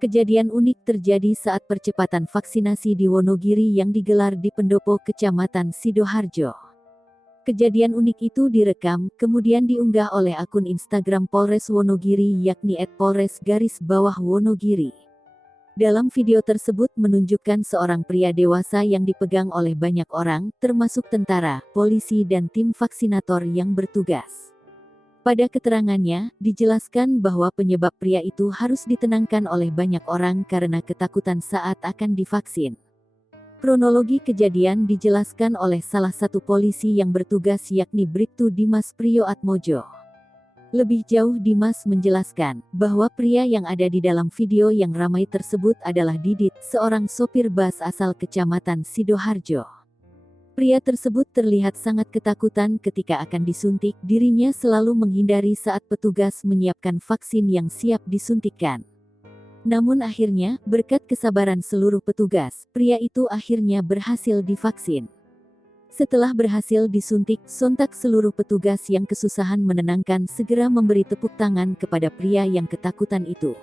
Kejadian unik terjadi saat percepatan vaksinasi di Wonogiri yang digelar di Pendopo, Kecamatan Sidoarjo. Kejadian unik itu direkam, kemudian diunggah oleh akun Instagram Polres Wonogiri yakni @polres_wonogiri. Dalam video tersebut menunjukkan seorang pria dewasa yang dipegang oleh banyak orang, termasuk tentara, polisi dan tim vaksinator yang bertugas. Pada keterangannya, dijelaskan bahwa penyebab pria itu harus ditenangkan oleh banyak orang karena ketakutan saat akan divaksin. Kronologi kejadian dijelaskan oleh salah satu polisi yang bertugas yakni Bribtu Dimas Priyoatmojo. Lebih jauh Dimas menjelaskan bahwa pria yang ada di dalam video yang ramai tersebut adalah Didit, seorang sopir bus asal Kecamatan Sidoarjo. Pria tersebut terlihat sangat ketakutan ketika akan disuntik, dirinya selalu menghindari saat petugas menyiapkan vaksin yang siap disuntikkan. Namun akhirnya, berkat kesabaran seluruh petugas, pria itu akhirnya berhasil divaksin. Setelah berhasil disuntik, sontak seluruh petugas yang kesusahan menenangkan segera memberi tepuk tangan kepada pria yang ketakutan itu.